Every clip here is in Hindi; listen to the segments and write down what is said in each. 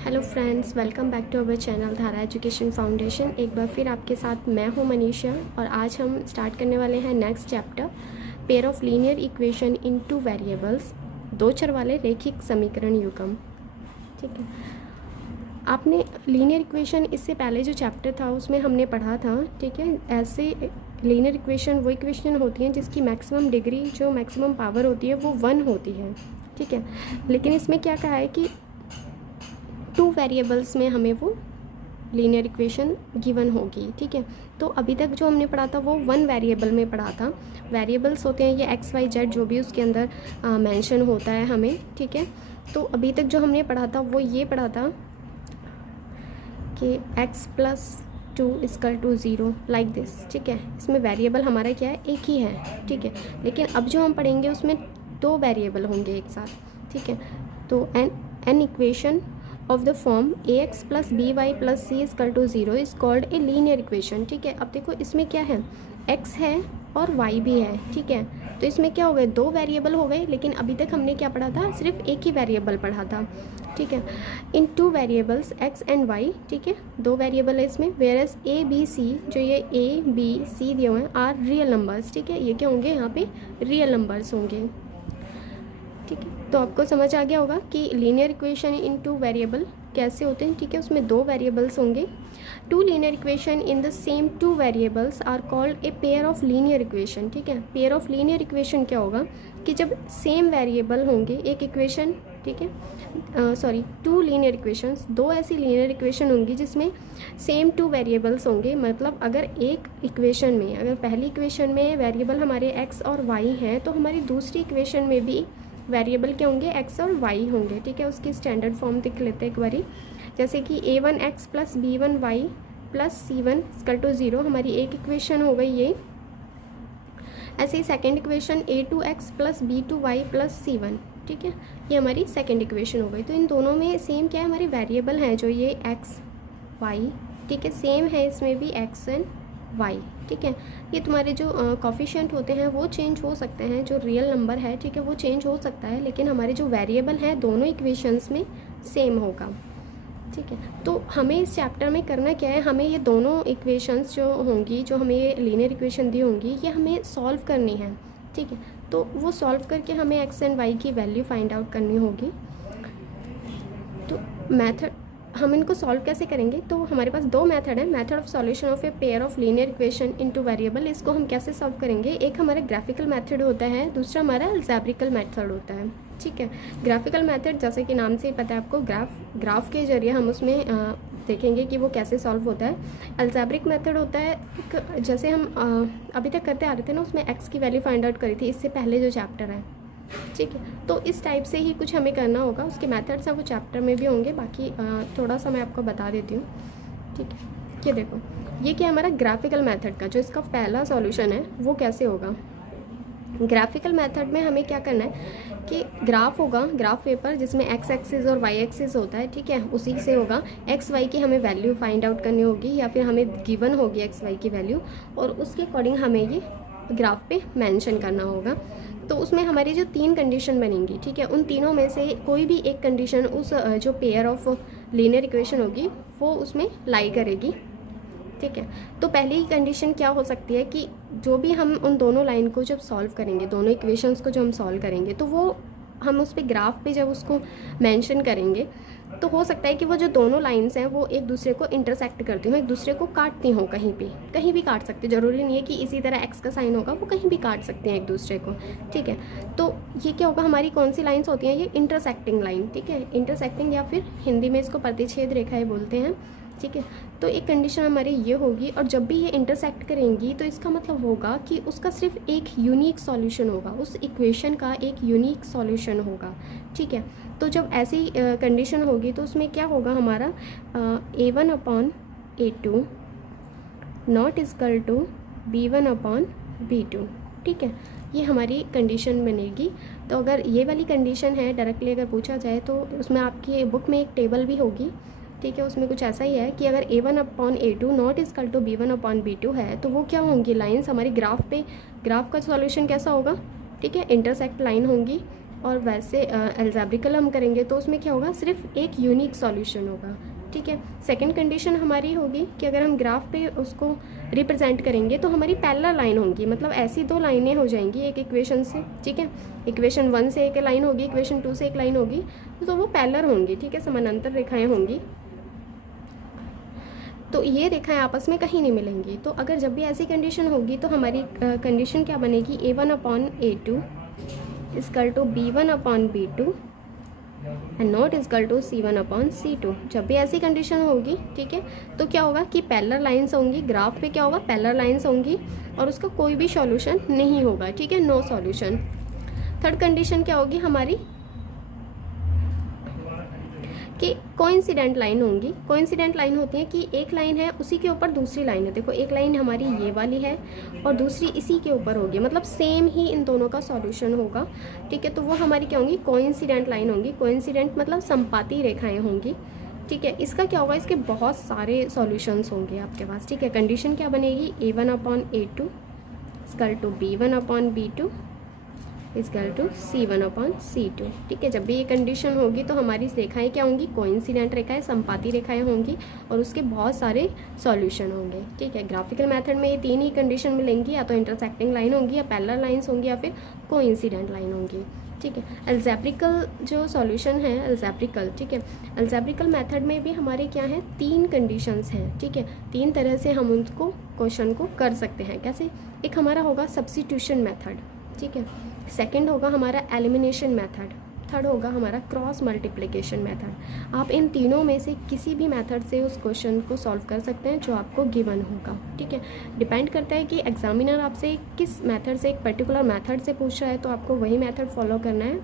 Hello friends, welcome back to our channel Dhara education foundation. एक बार फिर आपके साथ मैं हूं मनीषा और आज हम स्टार्ट करने वाले हैं next chapter, pair of linear equation in two variables, दो चर वाले रैखिक समीकरण युग्म। ठीक है, आपने लीनियर इक्वेशन इससे पहले जो चैप्टर था उसमें हमने पढ़ा था। ठीक है, ऐसे लीनियर इक्वेशन वो इक्वेशन होती हैं जिसकी मैक्सिमम डिग्री, जो मैक्सिमम पावर होती है वो 1 होती है। ठीक है, लेकिन इसमें क्या कहा है कि 2 वेरिएबल्स में हमें वो लीनियर इक्वेशन गिवन होगी। ठीक है, तो अभी तक जो हमने पढ़ा था वो 1 वेरिएबल में पढ़ा था। वेरिएबल्स होते हैं ये एक्स वाई जेड, जो भी उसके अंदर मेंशन होता है हमें। ठीक है, तो अभी तक जो हमने पढ़ा था वो ये पढ़ा था कि x+2 = 0 लाइक दिस। ठीक है, इसमें वेरिएबल हमारा क्या है, एक ही है। ठीक है, लेकिन अब जो हम पढ़ेंगे उसमें 2 वेरिएबल होंगे एक साथ। ठीक है, तो an equation of the form ax + by + c = 0 is called a linear equation. ठीक है, अब देखो इसमें क्या है, x है और y भी है। ठीक है, तो इसमें क्या हो गए, 2 वेरिएबल हो गए, लेकिन अभी तक हमने क्या पढ़ा था, सिर्फ एक ही वेरिएबल पढ़ा था। ठीक है, इन 2 वेरिएबल्स x एंड y। ठीक है, 2 वेरिएबल है इसमें, where as a b c, जो ये a b c दिए हुए हैं, आर रियल नंबर्स। ठीक है, ये क्या होंगे, यहाँ पे रियल नंबर्स होंगे। ठीक है, तो आपको समझ आ गया होगा कि लीनियर इक्वेशन इन 2 वेरिएबल कैसे होते हैं। ठीक है, उसमें 2 वेरिएबल्स होंगे। 2 linear equation in the same 2 variables are called a pair of linear equation. ठीक है, पेयर ऑफ लीनियर इक्वेशन क्या होगा कि जब सेम वेरिएबल होंगे, एक इक्वेशन, ठीक है, 2 लीनियर इक्वेशंस, 2 ऐसी लीनियर इक्वेशन होंगी जिसमें सेम 2 वेरिएबल्स होंगे। मतलब अगर एक इक्वेशन में, अगर पहली इक्वेशन में वेरिएबल हमारे x और y हैं, तो हमारी दूसरी इक्वेशन में भी वेरिएबल क्या होंगे, x और y होंगे। ठीक है, उसकी स्टैंडर्ड फॉर्म देख लेते हैं एक बारी, जैसे कि a1x + b1y + c1 = 0 हमारी एक इक्वेशन हो गई ये। ऐसे ही second equation a2x + b2y + c1। ठीक है, ये हमारी सेकेंड इक्वेशन हो गई। तो इन दोनों में सेम क्या है, हमारे वेरिएबल हैं जो ये x y। ठीक है, सेम है इसमें भी x एंड y। ठीक है, ये तुम्हारे जो कॉफिशिएंट होते हैं वो चेंज हो सकते हैं, जो रियल नंबर है, ठीक है, वो चेंज हो सकता है, लेकिन हमारे जो वेरिएबल हैं दोनों इक्वेशंस में सेम होगा। ठीक है, तो हमें इस चैप्टर में करना क्या है, हमें ये दोनों इक्वेशंस जो होंगी, जो हमें ये लीनियर इक्वेशन दी होंगी, ये हमें सॉल्व करनी है। ठीक है, तो वो सॉल्व करके हमें x एंड y की वैल्यू फाइंड आउट करनी होगी। तो मेथड हम इनको सॉल्व कैसे करेंगे, तो हमारे पास 2 मेथड है। Method of solution of A pair of linear equation into variable, इसको हम कैसे सॉल्व करेंगे, एक हमारा ग्राफिकल मेथड होता है, दूसरा हमारा अलजेब्रिकल मेथड होता है। ठीक है, ग्राफिकल मेथड जैसे कि नाम से ही पता है आपको, ग्राफ के जरिए हम उसमें देखेंगे कि वो कैसे सॉल्व होता है। अलजेब्रिक मेथड होता है जैसे हम अभी तक करते आ रहे थे ना, उसमें एक्स की वैल्यू फाइंड आउट करी थी इससे पहले जो चैप्टर है। ठीक है, तो इस टाइप से ही कुछ हमें करना होगा। उसके मेथड्स हैं वो चैप्टर में भी होंगे, बाकी थोड़ा सा मैं आपको बता देती हूँ। ठीक है, ये देखो, ये क्या हमारा ग्राफिकल मेथड का जो इसका पहला सॉल्यूशन है वो कैसे होगा। ग्राफिकल मेथड में हमें क्या करना है कि ग्राफ होगा, ग्राफ पेपर जिसमें एक्स एक्सिस और वाई एक्सिस होता है। ठीक है, उसी से होगा, एक्स वाई की हमें वैल्यू फाइंड आउट करनी होगी, या फिर हमें गिवन होगी एक्स वाई की वैल्यू, और उसके अकॉर्डिंग हमें ये ग्राफ पे मेंशन करना होगा। तो उसमें हमारी जो 3 कंडीशन बनेंगी, ठीक है, उन तीनों में से कोई भी एक कंडीशन उस जो पेयर ऑफ लीनियर इक्वेशन होगी वो उसमें लाई करेगी। ठीक है, तो पहली कंडीशन क्या हो सकती है कि जो भी हम उन दोनों लाइन को जब सॉल्व करेंगे, दोनों इक्वेशंस को जो हम सॉल्व करेंगे, तो वो हम उस पे ग्राफ पे जब उसको मेंशन करेंगे, तो हो सकता है कि वो जो दोनों लाइंस हैं वो एक दूसरे को इंटरसेक्ट करती हों, एक दूसरे को काटती हों, कहीं भी काट सकते, ज़रूरी नहीं है कि इसी तरह एक्स का साइन होगा, वो कहीं भी काट सकते हैं एक दूसरे को। ठीक है, तो ये क्या होगा, हमारी कौन सी लाइंस होती हैं, ये इंटरसेक्टिंग लाइन। ठीक है, इंटरसेक्टिंग, या फिर हिंदी में इसको प्रतिच्छेद रेखाएं बोलते हैं। ठीक है, तो एक कंडीशन हमारी ये होगी, और जब भी ये इंटरसेक्ट करेंगी तो इसका मतलब होगा कि उसका सिर्फ एक यूनिक सॉल्यूशन होगा, उस इक्वेशन का एक यूनिक सॉल्यूशन होगा। ठीक है, तो जब ऐसी कंडीशन होगी तो उसमें क्या होगा, हमारा a1/a2 not equal to b1/b2। ठीक है, ये हमारी कंडीशन बनेगी। तो अगर ये वाली कंडीशन है, डायरेक्टली अगर पूछा जाए तो उसमें आपकी बुक में एक टेबल भी होगी। ठीक है, उसमें कुछ ऐसा ही है कि अगर a1/a2 not equal to b1/b2 है, तो वो क्या होंगी लाइंस हमारी ग्राफ पे, ग्राफ का सॉल्यूशन कैसा होगा, ठीक है, इंटरसेक्ट लाइन होंगी। और वैसे एल्जेब्रिकल हम करेंगे तो उसमें क्या होगा, सिर्फ एक यूनिक सॉल्यूशन होगा। ठीक है, सेकंड कंडीशन हमारी होगी कि अगर हम ग्राफ पे उसको रिप्रेजेंट करेंगे तो हमारी पैरेलल लाइन होंगी, मतलब ऐसी दो लाइनें हो जाएंगी एक इक्वेशन से। ठीक है, इक्वेशन 1 से एक लाइन होगी, इक्वेशन 2 से एक लाइन होगी, तो वो पैरेलल होंगी। ठीक है, समानांतर रेखाएं होंगी, तो ये रेखाएं आपस में कहीं नहीं मिलेंगी। तो अगर जब भी ऐसी कंडीशन होगी तो हमारी कंडीशन क्या बनेगी, A1/A2 equal to B1/B2 and not equal to C1/C2। जब भी ऐसी कंडीशन होगी, ठीक है, तो क्या होगा कि पैरेलल लाइंस होंगी, ग्राफ पे क्या होगा, पैरेलल लाइंस होंगी और उसका कोई भी सॉल्यूशन नहीं होगा। ठीक है, नो सॉल्यूशन। थर्ड कंडीशन क्या होगी हमारी कि कोइंसिडेंट लाइन होंगी। कोइंसिडेंट लाइन होती है कि एक लाइन है उसी के ऊपर दूसरी लाइन है। देखो एक लाइन हमारी ये वाली है और दूसरी इसी के ऊपर होगी, मतलब सेम ही इन दोनों का सॉल्यूशन होगा। ठीक है, तो वो हमारी क्या होंगी, कोइंसिडेंट लाइन होंगी। कोइंसिडेंट मतलब संपाती रेखाएं होंगी। ठीक है, इसका क्या होगा, इसके बहुत सारे सॉल्यूशंस होंगे आपके पास। ठीक है, कंडीशन क्या बनेगी, A1/A2 equal to B1/B2 equal to C1/C2। ठीक है, जब भी ये कंडीशन होगी तो हमारी रेखाएं क्या होंगी, कोइंसिडेंट रेखाएं, संपाती रेखाएं होंगी और उसके बहुत सारे सॉल्यूशन होंगे। ठीक है, ग्राफिकल मेथड में ये तीन ही कंडीशन मिलेंगी, या तो इंटरसेक्टिंग लाइन होंगी, या पैरेलल लाइंस होंगी, या फिर कोइंसिडेंट लाइन होंगी। ठीक है, एल्जेब्रिकल जो सॉल्यूशन है एल्जेब्रिकल, ठीक है, एल्जेब्रिकल मेथड में भी हमारे क्या हैं, तीन कंडीशंस हैं। ठीक है, तीन तरह से हम उनको क्वेश्चन को कर सकते हैं। कैसे, एक हमारा होगा सब्स्टिट्यूशन मेथड, ठीक है, सेकंड होगा हमारा एलिमिनेशन मेथड, थर्ड होगा हमारा क्रॉस मल्टीप्लिकेशन मेथड। आप इन तीनों में से किसी भी मेथड से उस क्वेश्चन को सॉल्व कर सकते हैं जो आपको गिवन होगा। ठीक है, डिपेंड करता है कि एग्जामिनर आपसे किस मेथड से, एक पर्टिकुलर मेथड से पूछ रहा है तो आपको वही मेथड फॉलो करना है।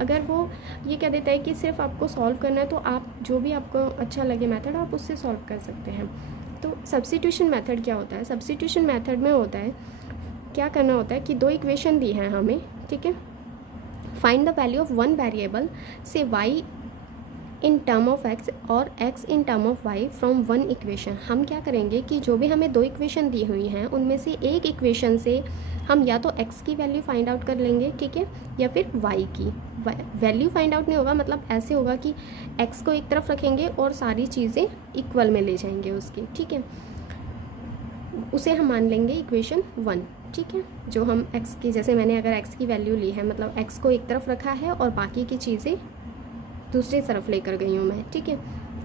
अगर वो ये कह देता है कि सिर्फ आपको सॉल्व करना है तो आप जो भी आपको अच्छा लगे मेथड आप उससे सॉल्व कर सकते हैं। तो सब्स्टिट्यूशन मेथड क्या होता है, सब्स्टिट्यूशन मेथड में होता है क्या करना होता है कि दो इक्वेशन दी हैं हमें। ठीक है, find the value of one variable से y in term of x और x in term of y from one equation. हम क्या करेंगे कि जो भी हमें दो इक्वेशन दी हुई हैं उनमें से एक इक्वेशन से हम या तो x की वैल्यू फाइंड आउट कर लेंगे, ठीक है, या फिर y की वैल्यू फाइंड आउट नहीं होगा, मतलब ऐसे होगा कि x को एक तरफ रखेंगे और सारी चीज़ें इक्वल में ले जाएंगे उसकी। ठीक है, उसे हम मान लेंगे इक्वेशन 1। ठीक है, जो हम x की, जैसे मैंने अगर x की वैल्यू ली है, मतलब x को एक तरफ रखा है और बाकी की चीज़ें दूसरी तरफ लेकर गई हूँ मैं। ठीक है,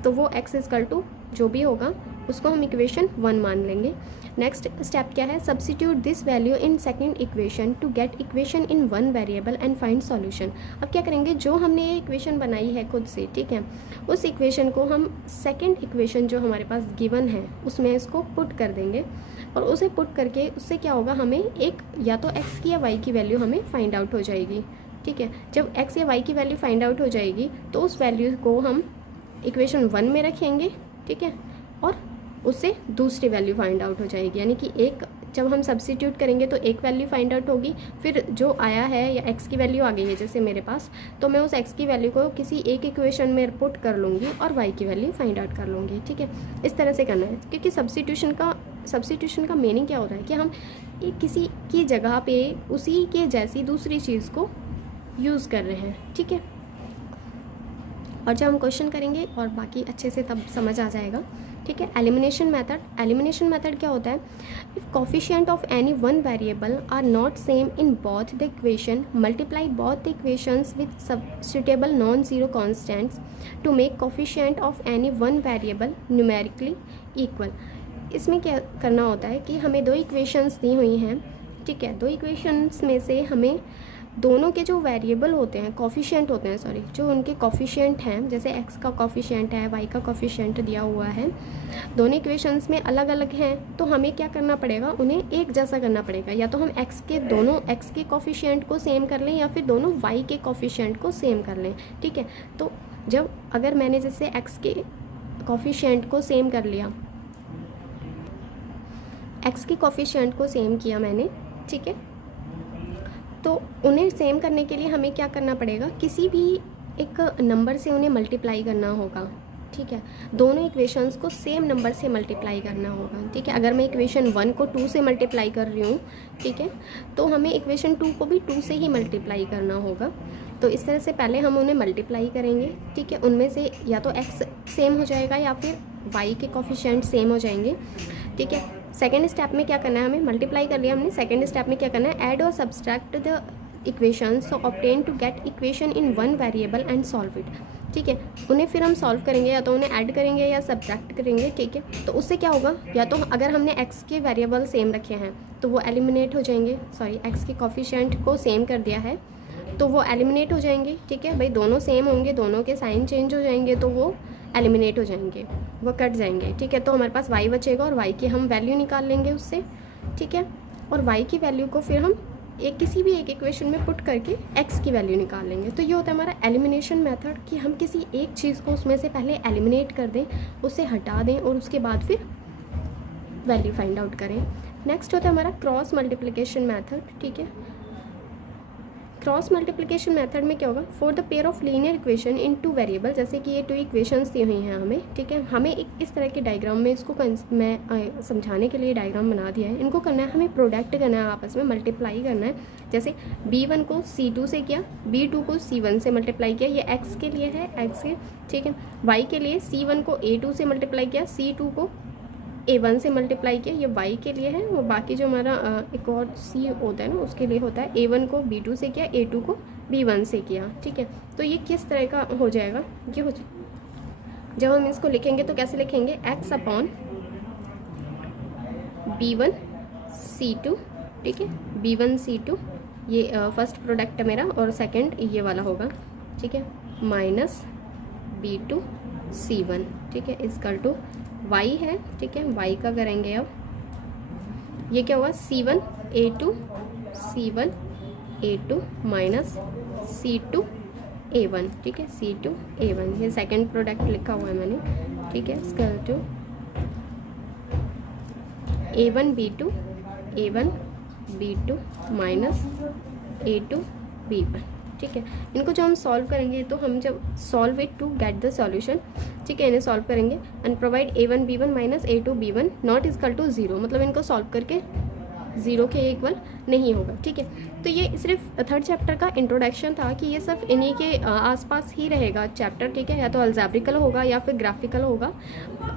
तो वो x इक्वल टू जो भी होगा उसको हम इक्वेशन 1 मान लेंगे। नेक्स्ट स्टेप क्या है, substitute this value in second equation to get equation in one variable and find solution. अब क्या करेंगे, जो हमने ये इक्वेशन बनाई है खुद से, ठीक है, उस इक्वेशन को हम सेकंड इक्वेशन जो हमारे पास गिवन है उसमें इसको पुट कर देंगे और उसे पुट करके उससे क्या होगा, हमें एक या तो x की या y की वैल्यू हमें फाइंड आउट हो जाएगी। ठीक है, जब x या y की वैल्यू फाइंड आउट हो जाएगी तो उस वैल्यू को हम इक्वेशन 1 में रखेंगे। ठीक है, और उससे दूसरी वैल्यू फाइंड आउट हो जाएगी, यानी कि एक जब हम सब्स्टिट्यूट करेंगे तो एक वैल्यू फाइंड आउट होगी, फिर जो आया है या x की वैल्यू आ गई है जैसे मेरे पास, तो मैं उस x की वैल्यू को किसी एक इक्वेशन में पुट कर लूँगी और y की वैल्यू फाइंड आउट कर लूँगी। ठीक है, इस तरह से करना है, क्योंकि सब्स्टिट्यूशन का मीनिंग क्या होता है कि हम किसी की जगह पे उसी के जैसी दूसरी चीज़ को यूज़ कर रहे हैं। ठीक है, और जब हम क्वेश्चन करेंगे और बाकी अच्छे से तब समझ आ जाएगा। ठीक है, एलिमिनेशन मेथड क्या होता है, if coefficient of any one variable are not same in both the equation, multiply both the equations with suitable non zero constants to make coefficient of any one variable numerically equal. इसमें क्या करना होता है कि हमें दो इक्वेशंस दी हुई हैं। ठीक है, दो इक्वेशंस में से हमें दोनों के जो वेरिएबल होते हैं, कोफिशिएंट होते हैं, सॉरी, जो उनके कोफिशिएंट हैं, जैसे x का कोफिशिएंट है, y का कोफिशिएंट दिया हुआ है, दोनों इक्वेशंस में अलग अलग हैं, तो हमें क्या करना पड़ेगा, उन्हें एक जैसा करना पड़ेगा। या तो हम दोनों x के कोफिशिएंट को सेम कर लें या फिर दोनों y के कोफिशिएंट को सेम कर लें। ठीक है, तो जब अगर मैंने जैसे x के कोफिशिएंट को सेम कर लिया, x के कोफिशिएंट को सेम किया मैंने, ठीक है, तो उन्हें सेम करने के लिए हमें क्या करना पड़ेगा, किसी भी एक नंबर से उन्हें मल्टीप्लाई करना होगा। ठीक है। दोनों इक्वेशंस को सेम नंबर से मल्टीप्लाई करना होगा, ठीक है। अगर मैं इक्वेशन 1 को 2 से मल्टीप्लाई कर रही हूँ, ठीक है, तो हमें इक्वेशन 2 को भी 2 से ही मल्टीप्लाई करना होगा। तो इस तरह से पहले हम उन्हें मल्टीप्लाई करेंगे, ठीक है। उनमें से या तो x सेम हो जाएगा या फिर y के कोफिशिएंट सेम हो जाएंगे, ठीक है। सेकेंड स्टेप में क्या करना है, हमें मल्टीप्लाई कर लिया हमने। सेकेंड स्टेप में क्या करना है, ऐड और subtract the equation so obtain to get equation in one variable and solve it, ठीक है। उन्हें फिर हम सॉल्व करेंगे, या तो उन्हें ऐड करेंगे या सब्ट्रैक्ट करेंगे, ठीक है। तो उससे क्या होगा, या तो अगर हमने x के वेरिएबल सेम रखे हैं तो वो एलिमिनेट हो जाएंगे, सॉरी x के कोफिशिएंट को सेम कर दिया है तो वो एलिमिनेट हो जाएंगे, ठीक है। भाई दोनों सेम होंगे, दोनों के साइन चेंज हो जाएंगे तो वो एलिमिनेट हो जाएंगे, वो कट जाएंगे, ठीक है। तो हमारे पास y बचेगा और y की हम वैल्यू निकाल लेंगे उससे, ठीक है। और y की वैल्यू को फिर हम किसी भी एक इक्वेशन में पुट करके x की वैल्यू निकाल लेंगे। तो ये होता है हमारा एलिमिनेशन मेथड, कि हम किसी एक चीज़ को उसमें से पहले एलिमिनेट कर दें, उसे हटा दें और उसके बाद फिर वैल्यू फाइंड आउट करें। नेक्स्ट होता है हमारा क्रॉस मल्टीप्लिकेशन मेथड, ठीक है। क्रॉस मल्टीप्लिकेशन मेथड में क्या होगा, for the pair of linear equation in two variable, जैसे कि ये 2 इक्वेशंस दी हुई हैं हमें, ठीक है। हमें एक इस तरह के डायग्राम में इसको मैं समझाने के लिए डायग्राम बना दिया है। इनको करना है, हमें प्रोडक्ट करना है, आपस में मल्टीप्लाई करना है। जैसे b1 को c2 से किया, b2 को c1 से मल्टीप्लाई किया, ये x के लिए है, x के, ठीक है। y के लिए c1 को a2 से मल्टीप्लाई किया, c2 को a1 से मल्टीप्लाई किया, ये y के लिए है। और बाकी जो हमारा एक और c होता है ना, उसके लिए होता है a1 को b2 से किया, a2 को b1 से किया, ठीक है। तो ये किस तरह का हो जाएगा, ये हो जाए, जब हम इसको लिखेंगे तो कैसे लिखेंगे, x अपॉन b1 c2, ठीक है, b1 c2, ये फर्स्ट प्रोडक्ट है मेरा, और सेकंड ये वाला होगा, ठीक है, माइनस b2 c1, ठीक है, इक्वल टू y है, ठीक है। y का करेंगे अब, ये क्या होगा, c1 a2 c1 a2 minus c2 a1, ठीक है, c2 a1, ये सेकंड प्रोडक्ट लिखा हुआ है मैंने, ठीक है। Equal to a1 b2 minus a2 b1, ठीक है। इनको जब हम सॉल्व करेंगे, तो हम जब solve it to get the solution, ठीक है, इन्हें सॉल्व करेंगे and provide a1 b1 minus a2 b1 not equal to 0, मतलब इनको सॉल्व करके 0 के इक्वल नहीं होगा, ठीक है। तो ये सिर्फ थर्ड चैप्टर का इंट्रोडक्शन था, कि ये सब इन्हीं के आसपास ही रहेगा चैप्टर, ठीक है। या तो अलजेब्रिकल होगा या फिर ग्राफिकल होगा।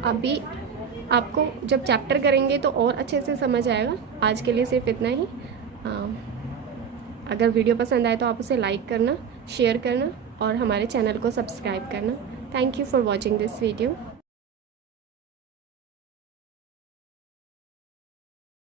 अभी आपको जब चैप्टर करेंगे तो और अच्छे से समझ आएगा। आज के लिए सिर्फ इतना ही। अगर वीडियो पसंद आए तो आप उसे लाइक करना, शेयर करना और हमारे चैनल को सब्सक्राइब करना। Thank you for watching this video.